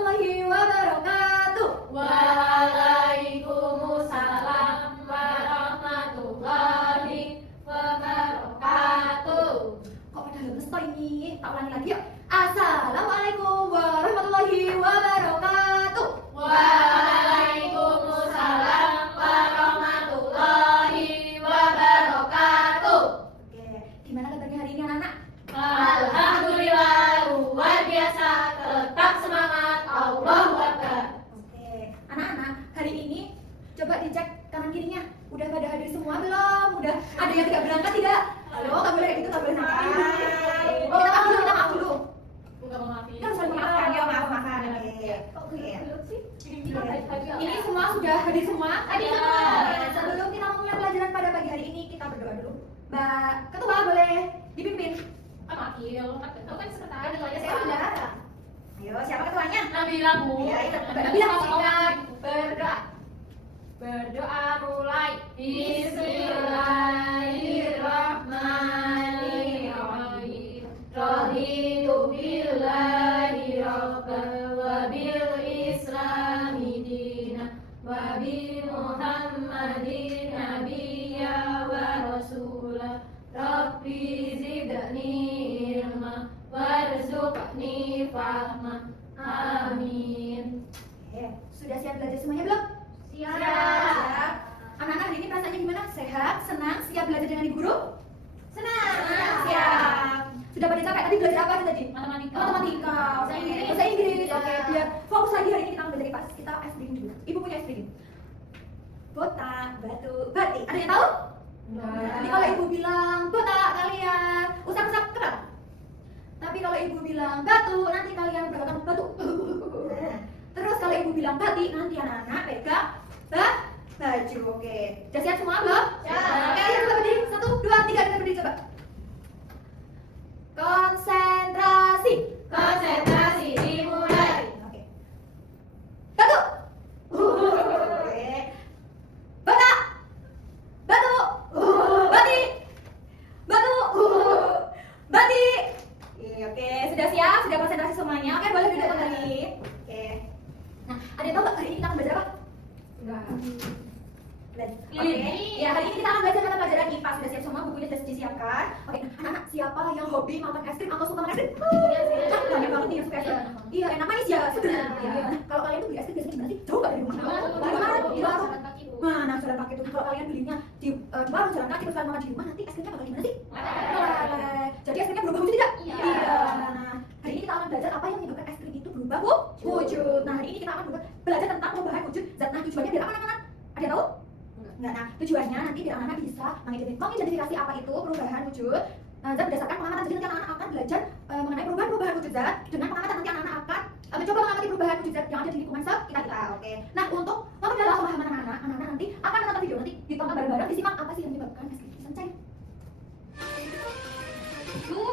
warahmatullahi wabarakatuh. Waalaikumsalam warahmatullahi wabarakatuh. Kok pada lemes toh ini? Tak ulangi lagi yuk. Assalamualaikum warahmatullahi wabarakatuh. Waalaikumsalam warahmatullahi wabarakatuh. Oke, gimana kabarnya hari ini anak-anak? Alhamdulillah, luar biasa, tetap semangat, Allahu Akbar. Oke, anak-anak, hari ini coba dicek kanan kirinya. Udah pada hadir semua belum? Udah ada yang tidak berangkat tidak? Halo, nggak boleh gitu, nggak boleh nakal. Oh, kita maaf dulu. Enggak memaafin. Kita harus memaafkan ya, maafkan. Oke. Ini semua sudah hadir semua? Hadir semua. Oke, sebelum kita memulai pelajaran pada pagi hari ini, kita berdoa dulu. Mbak Ketua boleh dipimpin? Wakil, aku kan sekretaris. Saya sudah. Ayo, siapa ketuanya? Nabilamu. Ya, itu Nabila. Siap. Berdoa. Berdoa mulai. Bismillahirrahmanirrahim. Raditu billahi rabban wa bil islami dinan wa bi Muhammadin nabiyya wa rasulah. Rabbi zidni ilma warzuqni fahma. Amin. Oke, sudah siap belajar semuanya belum? Siap. Anak-anak hari ini perasaannya gimana? Sehat, senang, siap belajar dengan ibu guru? Senang. Siap. Sudah pada capek? Tadi belajar apa aja tadi? Matematika. Matematika. Bahasa Inggris. Oke, biar fokus lagi hari ini kita belajar IPA. Kita ice cream dulu. Ibu punya ice cream. Botak, batu, batik. Ada yang tahu? Nanti kalau ibu bilang botak, kalian usap-usap kenapa? Tapi kalau ibu bilang batu, nanti kalian berkata batu. Terus kalau ibu bilang batik, nanti anak-anak pegang baju. Oke, udah siap semua belum? Siap. Oke, ayo kita berdiri. 1, 2, 3, kita berdiri coba. Konsentrasi. Konsentrasi dimulai. Oke. Batu. Oke. Botak. Batu. Batik. Batu. Batik. Oke, sudah siap? Sudah konsentrasi semuanya? Oke, boleh duduk kembali. Oke. Nah, ada yang tahu nggak hari ini kita akan belajar apa? Enggak. Oke. Ya, hari ini kita akan belajar mata pelajaran IPA. Sudah siap semua? Bukunya sudah disiapkan? Oke, anak-anak siapa yang hobi makan es krim atau suka makan es krim? Banyak banget nih yang suka es krim. Iya, enak manis ya. Segar. Iya. Kalau kalian tuh beli es krim biasanya gimana sih? Jauh nggak dari rumah? Di warung. Nah, jalan kaki tuh. Kalau kalian belinya di warung jalan kaki terus kalian makan di rumah, nanti es krimnya bakal gimana sih? Jadi es krimnya berubah wujud tidak? Iya. Nah, hari ini kita akan belajar apa yang menyebabkan es krim itu berubah wujud. Nah, hari ini kita akan belajar tentang perubahan wujud zat. Nah, tujuannya biar apa anak-anak? Ada yang tahu? Enggak. Nah, tujuannya nanti biar anak-anak bisa mengidentifikasi apa itu perubahan wujud zat berdasarkan pengamatan. Jadi nanti anak-anak akan belajar mengenai perubahan wujud zat dengan pengamatan. Nanti anak-anak akan mencoba mengamati perubahan wujud zat yang ada di lingkungan sekitar kita. Oke. Nah, untuk memperdalam pemahaman anak-anak nanti akan menonton video, nanti ditonton bareng-bareng, disimak apa sih yang menyebabkan es krim bisa cair.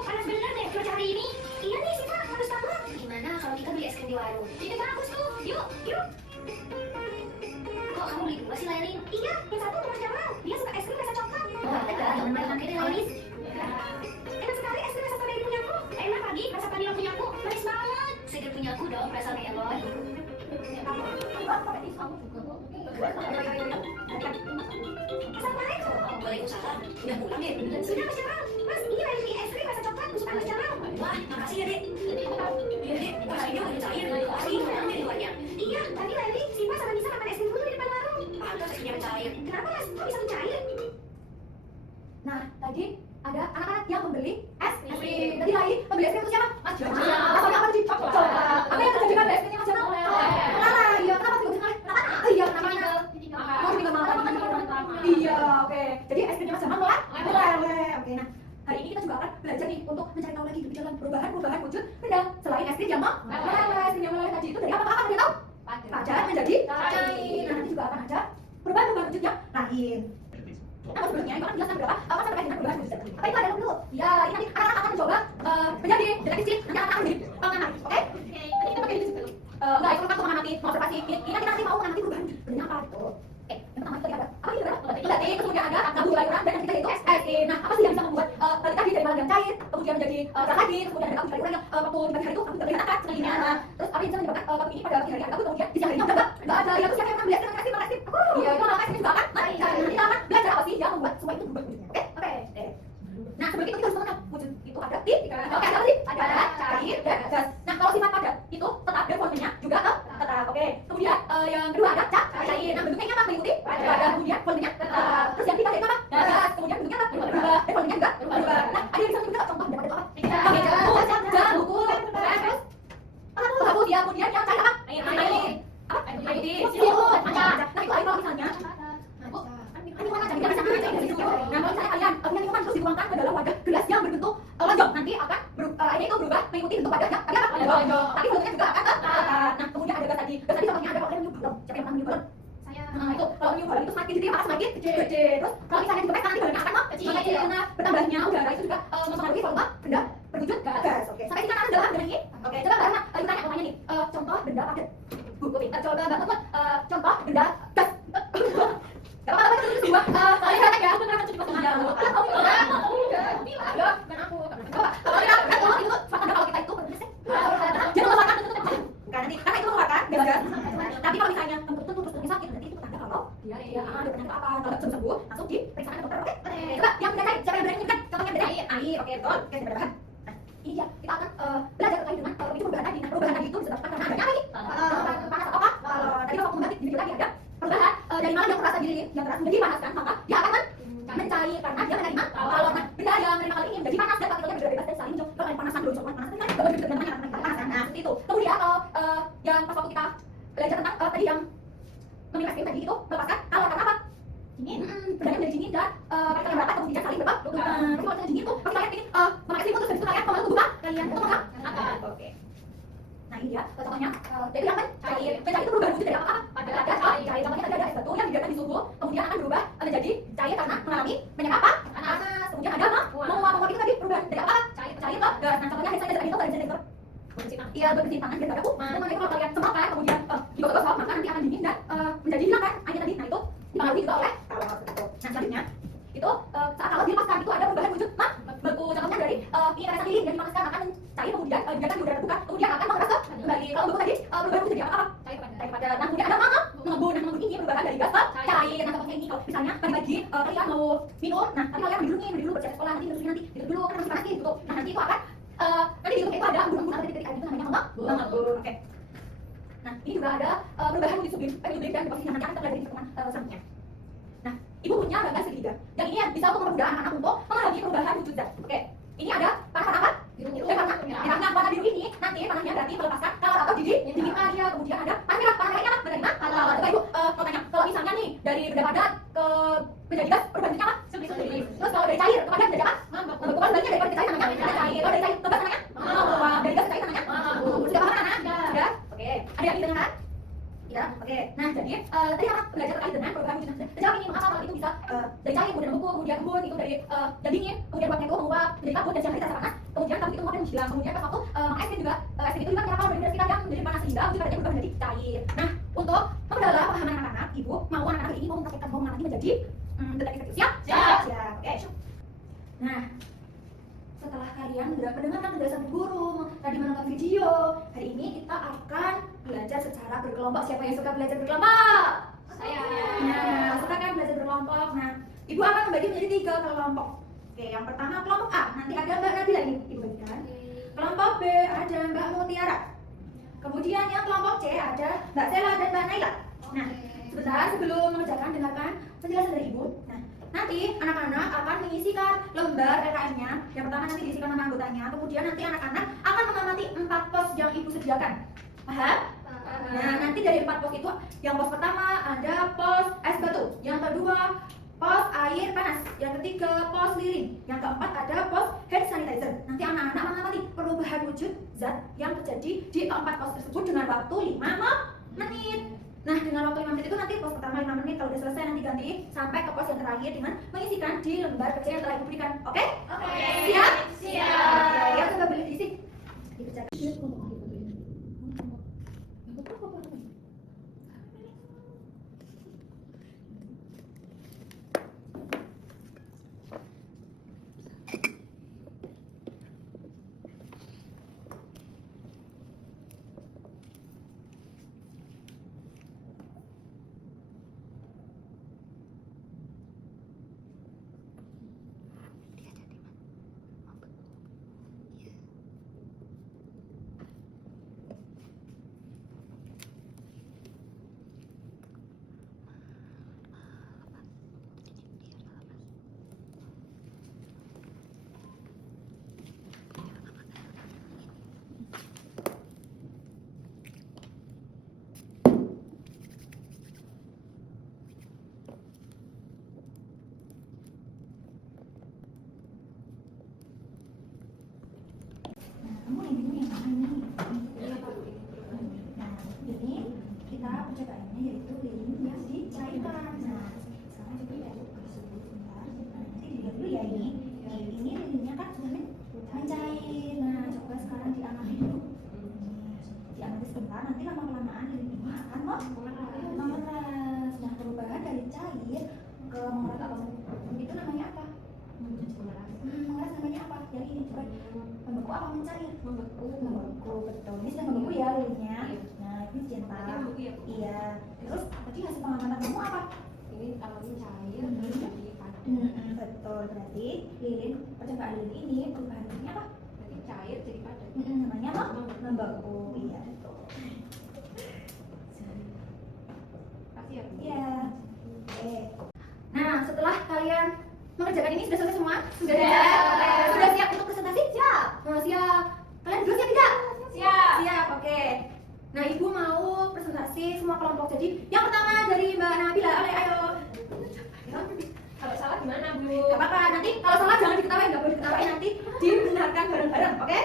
Panas bener deh cuaca hari ini. Iya nih Sita, harus banget. Gimana kalau kita beli es krim di warung? Itu bagus tuh. Yuk. Kok kamu beli dua sih Lailin? Iya, yang satu untuk Mas Jamal. Dia suka es krim rasa coklat. Ada yang mana pakai deh Lailin? Enak sekali es krim rasa strawberry punyaku. Enak lagi rasa vanila punyaku. Manis banget. Seger punyaku dong rasa melon. Assalamualaikum. Waalaikumsalam. Udah pulang deh. Sudah Mas Jamal. Mas, ini Lailin es krim rasa coklat kesukaan Mas Jamal. Wah, makasih ya Dek. Iya Dek, rasanya udah cair. Makasih, mana di luarnya? Iya, tadi Lailin, Siva sama Nisa makan es krim dulu di depan warung. Pantas es krimnya mencair. Kenapa Mas? Kok bisa mencair? Nah, tadi ada anak-anak yang membeli es krim. Tadi lagi membeli es krim itu siapa? Mas Jamal. Iya. Rasanya apa sih? Coklat. Apa yang terjadi pada es krimnya Mas Jamal? Kenapa? Iya, kenapa sih? Kenapa? Iya, kenapa? Oh, tinggal malam. Iya, oke. Jadi es krimnya Mas Jamal meleleh. Oke, nah hari ini kita juga akan belajar nih untuk mencari tahu lagi lebih dalam perubahan wujud benda selain es krim yang meleleh. Es krim yang meleleh tadi itu dari apa? Apa kalian tahu? Padat menjadi cair. Nah, nanti juga akan ada perubahan wujud yang lain. Nah, sebelumnya itu akan jelaskan berapa apa terkait dengan perubahan wujud. Apa itu ada dulu? Ya, ini nanti anak-anak akan mencoba menjadi dari kecil, nanti anak-anak menjadi pengamati, oke? Kita pakai ini dulu. Enggak, itu kan mengamati, observasi. Ini nanti mau mengamati perubahan wujud. Benarnya apa gitu? Yang pertama tadi ada apa ini berapa? Berarti kemudian ada tabu layuran dan kita itu es krim. Nah, apa sih yang bisa membuat tadi dari bahan yang cair kemudian menjadi keras lagi, kemudian ada tabu layuran yang waktu di pagi hari itu aku tidak kelihatan seperti ini. Nah, terus apa yang bisa menyebabkan ini yang kedua ada cair. Nah, bentuknya ini apa? Mengikuti ada kemudian volumenya. Terus yang ketiga itu apa? Gas. Kemudian bentuknya apa? Berubah. Dan volumenya juga berubah. Nah, ada yang bisa menyebutkan contoh benda pada itu apa? Oke, jamu, buku, terus apa? Dia kemudian yang cair apa? Air. Apa? Air. Siput. Nah, itu air kalau misalnya nah, kalau misalnya kalian punya minuman terus dituangkan ke dalam wadah gelas yang berbentuk lonjong, nanti akan airnya itu berubah mengikuti bentuk wadahnya. Tapi apa? Lonjong. Tapi volumenya juga akan nah, kemudian ada gas tadi. Gas tadi contohnya ada kalau kalian menyium balon. Siapa yang pernah menyium balon? Saya. Nah, itu kalau menyium balon itu semakin gede maka semakin gede. Terus kalau misalnya dikepes nanti balonnya akan mengecil karena bertambahnya udara itu juga mempengaruhi volume benda berwujud gas. Oke. Sampai sini kan adalah benda ini. Oke, coba Mbak Rahma tanya pertanyaan nih. Contoh benda padat. Coba Mbak Rahma contoh benda gas. Gak apa-apa itu semua. Kalau saya ya, aku akan coba sama kamu. Dan aku. Kalau itu fakta kalau kita itu jangan lupakan bukan nanti karena itu mengeluarkan gas. Tapi kalau misalnya tentu terus sakit nanti itu tanda kalau dia ada penyakit apa kalau belum sembuh langsung diperiksa ke dokter. Oke. Coba yang benda cair. Siapa yang berani kan? Contohnya benda air. Oke, betul. Oke, kita bahan. Nah, ini dia. Kita akan belajar terkait dengan itu perubahan tadi. Nah, perubahan tadi itu disebabkan karena adanya apa ini? Panas atau apa? Tadi waktu membangkit di video tadi ada perubahan dari mana yang terasa diri yang terasa menjadi panas kan, maka dia akan mencair karena dia menerima kalau benda yang menerima kali ini menjadi panas dan partikelnya bergerak bebas dari saling hijau. Kalau yang panasan dulu panas kan kalau begitu namanya panas kan. Nah, seperti itu. Kemudian kalau yang pas waktu kita belajar tentang tadi yang menimpa es krim tadi itu melepaskan kalau karena apa? Dingin. Bendanya menjadi dingin dan partikel yang berapa kemudian saling berapa? Tapi kalau misalnya dingin tuh pasti kalian ingin memakai selimut terus habis itu kalian membantu tubuh kalian itu maka oke. Nah, ini dia contohnya dari yang cair. Mencair itu berubah wujud dari apa? Pada cair. Contohnya tadi ada es batu yang dibiarkan di suhu, kemudian akan berubah menjadi cair karena mengalami banyak apa? Panas. Kemudian ada menguap itu tadi perubahan dari apa? Cair ke gas. Nah, contohnya misalnya dari itu dari sensor. Iya, bersihin tangan biar gak ada kuman. Nah, itu kalau kalian semprotkan kemudian digosok maka nanti akan dingin dan menjadi hilang kan airnya tadi. Nah, itu dipengaruhi juga oleh kalau seperti itu. Nah, selanjutnya itu saat kalau dilepaskan itu ada perubahan wujud beku. Contohnya dari ini karena lilin yang dipanaskan akan cair kemudian dibiarkan di udara terbuka kemudian akan mengeras kembali. Kalau beku tadi perubahan wujud jadi apa? Cair pada. Nah, kemudian ada mengembun. Nah, mengembun ini perubahan dari gas ke cair. Nah, contohnya ini kalau misalnya pagi-pagi kalian mau minum, nah tapi kalian mandi dulu bersiap sekolah nanti duduk dulu karena masih panas gitu. Nah, nanti itu akan nanti di itu ada embun-embun atau titik-titik air itu namanya mengembun. Oke. Nah, ini juga ada perubahan wujud sublim dan posisi yang nanti akan terjadi di pertemuan selanjutnya. Nah, ibu punya gagal segitiga. Yang ini bisa untuk memudahkan anak-anak untuk memahami perubahan wujud zat. Oke. Ini ada panah apa? Biru. Panah warna biru ini nanti panahnya berarti melepaskan kalau atau dingin aja. Kemudian ada panah merah. Panah merahnya apa? Menerima kalau. Coba ibu mau tanya. Kalau misalnya nih dari benda padat ke menjadi gas perubahannya apa? Terus kalau dari cair ke padat menjadi apa? Bukan bagian dari cair namanya. Cair. Kalau dari cair ke gas namanya? Dari gas ke cair namanya? Sudah paham kan? Sudah? Oke. Ada yang didengar? Ya, oke. Nah, jadi tadi apa belajar terkait dengan perubahan wujud. Sejauh ini mengapa hal itu bisa dari cair kemudian beku, kemudian embun itu dari yang dingin, kemudian uapnya itu menguap menjadi kabut dan siang hari terasa panas, kemudian kabut itu menguap dan menghilang, kemudian pas waktu es krim juga es krim itu juga menyerap kalori dari sekitar yang menjadi panas sehingga wujud padanya berubah menjadi cair. Nah, untuk memperdalam pemahaman anak-anak, ibu mau anak-anak ini mau mempraktikkan bom nanti menjadi detektif. Siap? Siap. Oke. Nah, setelah kalian sudah mendengarkan penjelasan guru, tadi menonton video, hari ini kita akan belajar secara berkelompok. Siapa yang suka belajar berkelompok? Saya. Nah, suka kan belajar berkelompok. Nah, ibu akan membagi menjadi 3 kelompok. Oke, yang pertama kelompok A. Nanti ada Mbak Nabila ini, ibu bagikan. Kelompok B ada Mbak Mutiara. Kemudian yang kelompok C ada Mbak Sela dan Mbak Naila. Nah, sebentar sebelum mengerjakan dengarkan penjelasan dari ibu. Nah, nanti anak-anak akan mengisikan lembar LKM-nya. Yang pertama nanti diisikan nama anggotanya. Kemudian nanti anak-anak akan mengamati 4 pos yang ibu sediakan. Paham? Nah, nanti dari 4 pos itu, yang pos pertama ada pos es batu, yang kedua pos air panas, yang ketiga pos lilin, yang keempat ada pos hand sanitizer. Nanti anak-anak mengamati perubahan wujud zat yang terjadi di 4 pos tersebut dengan waktu 5 menit. Nah, dengan waktu 5 menit itu nanti pos pertama 5 menit, kalau sudah selesai nanti ganti sampai ke pos yang terakhir dengan mengisikan di lembar kecil yang telah ibu berikan. Oke? Oke. Siap? Siap. Ya, coba beli diisi. Dikerjakan. Memeras. Nah, perubahan dari cair ke memeras apa? Itu namanya apa? Memeras namanya apa? Jadi ini coba membeku apa mencair? Membeku, betul. Ini sedang membeku ya lilinnya. Nah, ini cinta. Iya. Terus tadi hasil pengamatan kamu apa? Ini awalnya cair, Hmm. jadi padat. Betul. Berarti lilin percobaan lilin ini perubahan bentuknya apa? Berarti cair jadi padat. Namanya apa? Membeku. Iya, betul. Kasih ya. Iya. Oke. Nah, setelah kalian mengerjakan ini sudah selesai semua? Sudah siap? Sudah siap untuk presentasi? Siap. Siap. Kalian berdua siap tidak? Siap. Siap. Oke. Nah, Ibu mau presentasi semua kelompok. Jadi, yang pertama dari Mbak Nabila. Ayo. Kalau salah gimana, Bu? Gak apa-apa. Nanti kalau salah jangan diketawain, nggak boleh diketawain. Nanti dibenarkan bareng-bareng. Oke?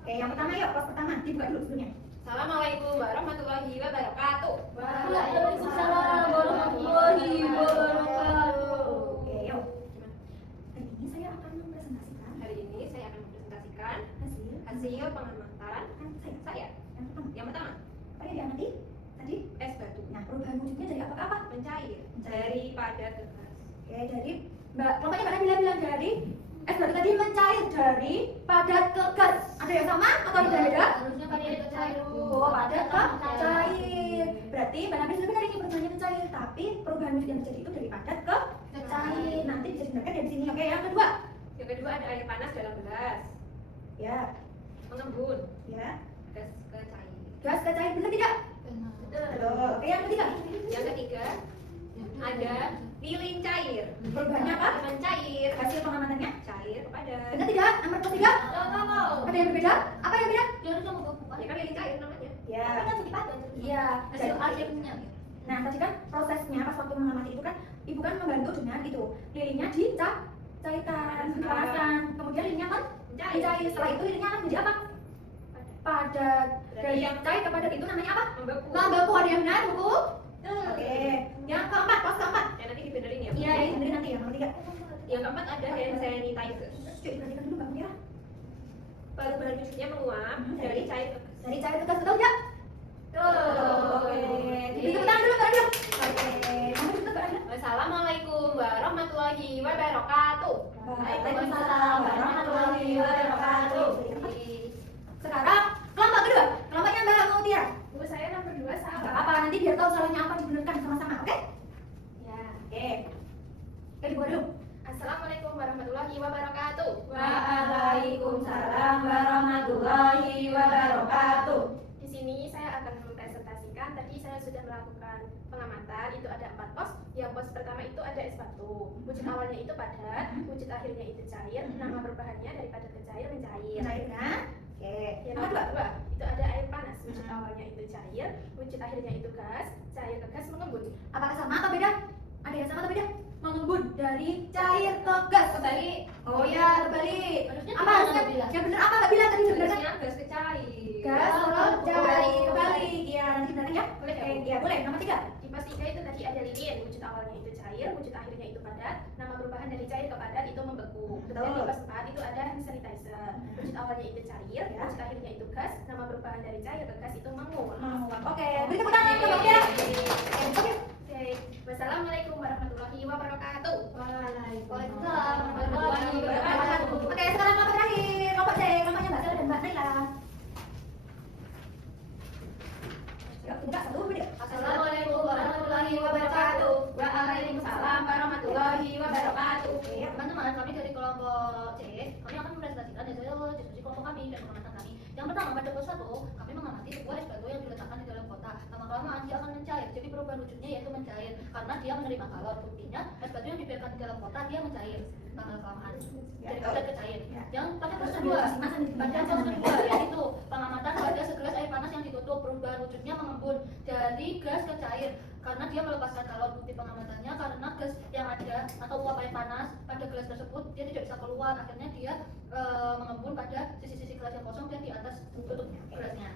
Oke. Yang pertama yuk. Kelas pertama. Dibuka dulu sebelumnya. Assalamualaikum warahmatullahi wabarakatuh. Waalaikumsalam warahmatullahi wabarakatuh. Oke, yuk. Hari ini saya akan mempresentasikan Hari ini saya akan mempresentasikan hasil pengamatan saya. Yang pertama, apa yang diamati tadi? es batu Nah, perubahan wujudnya dari apa ke apa? mencair dari padat ke gas. Oke, dari kelompoknya Mbak Nabila bilang dari es batu tadi mencair dari padat ke gas. Ada yang sama atau ada yang beda? Harusnya padat ke cair. Oh, padat ke cair. Berarti Mbak Nabila sudah benar ini perubahannya mencair, tapi perubahan wujud yang terjadi itu dari padat ke cair. Nanti bisa dibenarkan dari sini. Oke, yang kedua. Yang kedua ada air panas dalam gelas Ya, mengembun ya. gas ke cair. Gas ke cair benar tidak? Betul. Oke, yang ketiga. Yang ketiga ada lilin cair. Perubahannya apa? Mencair Hasil pengamatannya? cair ke padat. Benar tidak? Nomor ketiga? Ada yang berbeda? Apa yang berbeda? Dia harusnya membeku kan? Ya kan lilin cair namanya. Ya. Tapi kan jadi padat. Iya. Hasil akhirnya. Nah, tadi kan prosesnya pas waktu mengamati itu kan ibu kan membantu dengan itu lilinnya dicairkan, dipanaskan, kemudian lilinnya kan mencair. Setelah itu lilinnya akan menjadi apa? Padat. Dari yang cair ke padat itu namanya apa? Membeku. Membeku. Ada yang benar, buku? Oke. Yang keempat, kelas keempat. Ya nanti dibenerin ya. Iya, ini sendiri nanti ya, nomor tiga. Yang keempat ada hand sanitizer. Cuy, perhatikan dulu Mbak Mira. Perubahan wujudnya menguap dari cair ke gas. Dari cair ke gas, betul tidak? Oke. Jadi tepuk tangan dulu Mbak Mira. Oke. Kamu juga Mbak Mira. Wassalamualaikum warahmatullahi wabarakatuh. Waalaikumsalam warahmatullahi wabarakatuh. Sekarang kelompok kedua, kelompoknya Mbak Mutia. Bu, saya nomor 2 Nggak sahabat. apa-apa, nanti biar tahu salahnya apa dibenarkan sama-sama, oke? Ya. Oke. Oke, dibuka dulu. Assalamualaikum warahmatullahi wabarakatuh. Waalaikumsalam warahmatullahi wabarakatuh. Di sini saya akan mempresentasikan. Tadi saya sudah melakukan pengamatan. Itu ada 4 pos. Yang pos pertama itu ada es batu. Wujud awalnya itu padat, wujud akhirnya itu cair. Nama perubahannya dari padat ke cair mencair. Cair kan? Oke. Yang Nomor dua. kedua itu ada air panas. Wujud awalnya itu cair, wujud akhirnya itu gas. Cair ke gas mengembun. Apakah sama atau beda? Ada yang sama atau beda? Mengembun dari cair ke gas. Kembali. Oh ya, berbalik. Harusnya Apa gimana, harusnya? Nabila? Yang benar apa Mbak Bila tadi sebenarnya? Harusnya gas ke cair. Gas cair kembali. Iya, nanti benar ya? Boleh ya, Oke, Bu? iya boleh. Nomor tiga. Di pos 3 itu tadi ada lilin. Wujud awalnya itu cair, wujud akhirnya itu padat. Nama perubahan dari cair ke padat itu membeku. Betul. Dan di pos 4 itu ada hand sanitizer. Wujud awalnya itu cair, Ya. wujud akhirnya itu gas. Nama perubahan dari cair ke gas itu menguap. Oke, beri tepuk tangan untuk Mbak Mira. Oke. Oke. Wassalamualaikum warahmatullahi wabarakatuh. Waalaikumsalam warahmatullahi wabarakatuh. Oke, sekarang kelompok terakhir. Kelompok C, kelompoknya Mbak Sela dan Mbak Naila. Yuk, buka satu, beda. Assalamualaikum warahmatullahi wabarakatuh. Waalaikumsalam warahmatullahi wabarakatuh. Oke, yuk. Teman-teman, kami dari kelompok C, kami akan mempresentasikan hasil diskusi kelompok kami dan pengamatan kami. Yang pertama, pada pos 1, kami mengamati sebuah es batu yang diletakkan di dalam kotak. Lama-kelamaan dia akan mencair, jadi perubahan wujudnya yaitu mencair karena dia menerima kalor. Buktinya, es batu yang dibiarkan di dalam kotak dia mencair lama-kelamaan dari padat ke cair. Yang pada pos kedua, yaitu pengamatan pada segelas air panas yang ditutup. Perubahan wujudnya mengembun dari gas ke cair karena dia melepaskan kalor. Bukti pengamatannya karena gas yang ada atau uap air panas pada gelas tersebut dia tidak bisa keluar, akhirnya dia mengembun pada sisi-sisi gelas yang kosong dan di atas tutup gelasnya.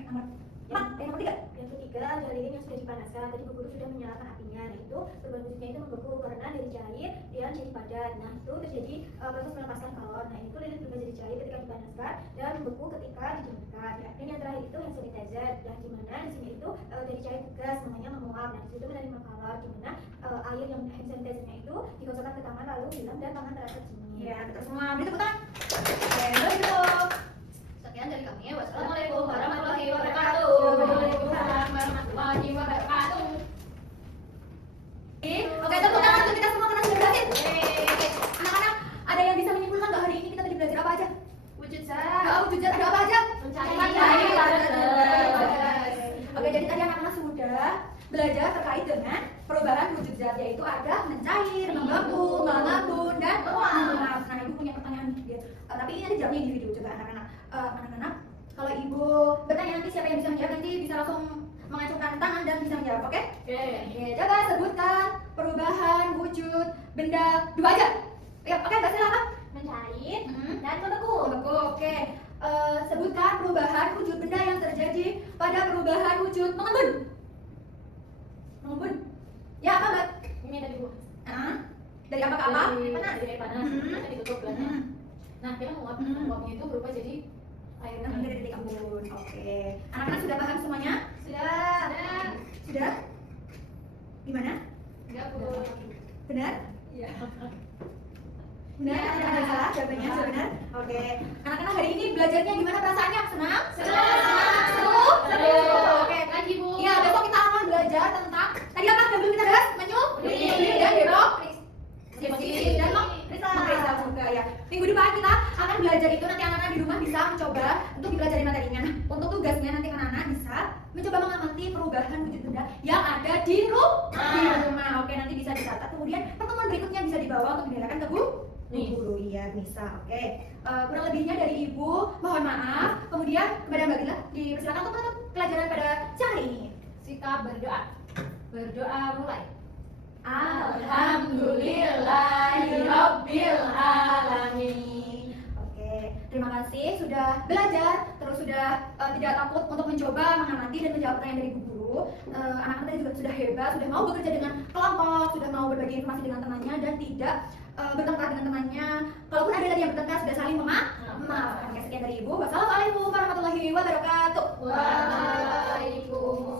Nomor 4, nomor 3. Yang ketiga ada lilin yang sudah dipanaskan. Tadi Bu Guru sudah menyalakan apinya. Nah, itu perubahan wujudnya itu membeku karena dari cair dia jadi padat. Nah, itu terjadi proses melepaskan kalor. Nah, itu lilin berubah jadi cair ketika dipanaskan dan membeku ketika didinginkan. Ya, dan yang terakhir itu hand sanitizer. Nah, di mana di sini itu dari cair ke gas namanya menguap. Nah, di situ menerima kalor di mana air yang hand sanitizer-nya itu dikosongkan ke tangan lalu hilang dan tangan terasa dingin. Ya, betul semua. Beri tepuk tangan. Oke, begitu. Sekian dari kami. Wassalamualaikum warahmatullahi wabarakatuh. Waalaikumsalam warahmatullahi wabarakatuh. Oke, tepuk tangan untuk kita semua karena sudah berhasil. Oke, anak-anak, ada yang bisa menyimpulkan nggak hari ini kita tadi belajar apa aja? Wujud zat. Wujud zat ada apa aja? Mencari Oke, jadi tadi anak-anak sudah belajar terkait dengan perubahan wujud zat, yaitu ada mencair, membeku, mengembun, dan menguap. Nah, ibu punya pertanyaan nih, tapi ini nanti jawabnya individu. Coba anak-anak, kalau ibu bertanya nanti siapa yang bisa menjawab nanti bisa langsung mengacungkan tangan dan bisa menjawab, oke? Oke, coba sebutkan perubahan wujud benda dua aja. Ya, oke, Mbak Sila apa? Mencair Hmm. dan membeku. Membeku, oke. Sebutkan perubahan wujud benda yang terjadi pada perubahan wujud mengembun. Mengembun. Ya, apa, Mbak? Ini tadi Bu. Dari apa ke apa? Dari air panas. Kan ditutup gelasnya. Nah, kita menguapnya itu berubah jadi air Dari titik embun. Oke. Anak-anak sudah paham semuanya? Sudah. Sudah? Gimana? Enggak Bu. Benar? Iya. Benar? Tidak ada salah jawabannya, sudah benar? Oke. Anak-anak hari ini belajarnya gimana perasaannya? Senang? Seru? Oke. Lagi Bu. Iya, besok kita akan belajar tentang tadi apa yang belum kita bahas? Menyuling dan demokrisi dan mengkristal juga ya. Minggu depan kita akan belajar itu, nanti anak-anak di rumah bisa mencoba untuk dipelajari materinya. Nah, untuk tugasnya nanti anak-anak bisa mencoba mengamati perubahan wujud benda yang ada di rumah. Oke, nanti bisa dicatat. Kemudian pertemuan berikutnya bisa dibawa untuk didengarkan ke guru. Iya, bisa. Oke. Kurang lebihnya dari Ibu, mohon maaf. Kemudian kepada Mbak Gila dipersilakan untuk menutup pelajaran pada siang hari ini. Sikap berdoa. Berdoa mulai. Alhamdulillahirabbil alamin. Oke, terima kasih sudah belajar, terus sudah tidak takut untuk mencoba mengamati dan menjawab pertanyaan dari Bu Guru. Anak-anak tadi juga sudah hebat, sudah mau bekerja dengan kelompok, sudah mau berbagi informasi dengan temannya dan tidak bertengkar dengan temannya. Kalaupun ada tadi yang bertengkar sudah saling memaafkan. Sekian dari Ibu. Wassalamualaikum warahmatullahi wabarakatuh. Waalaikumsalam.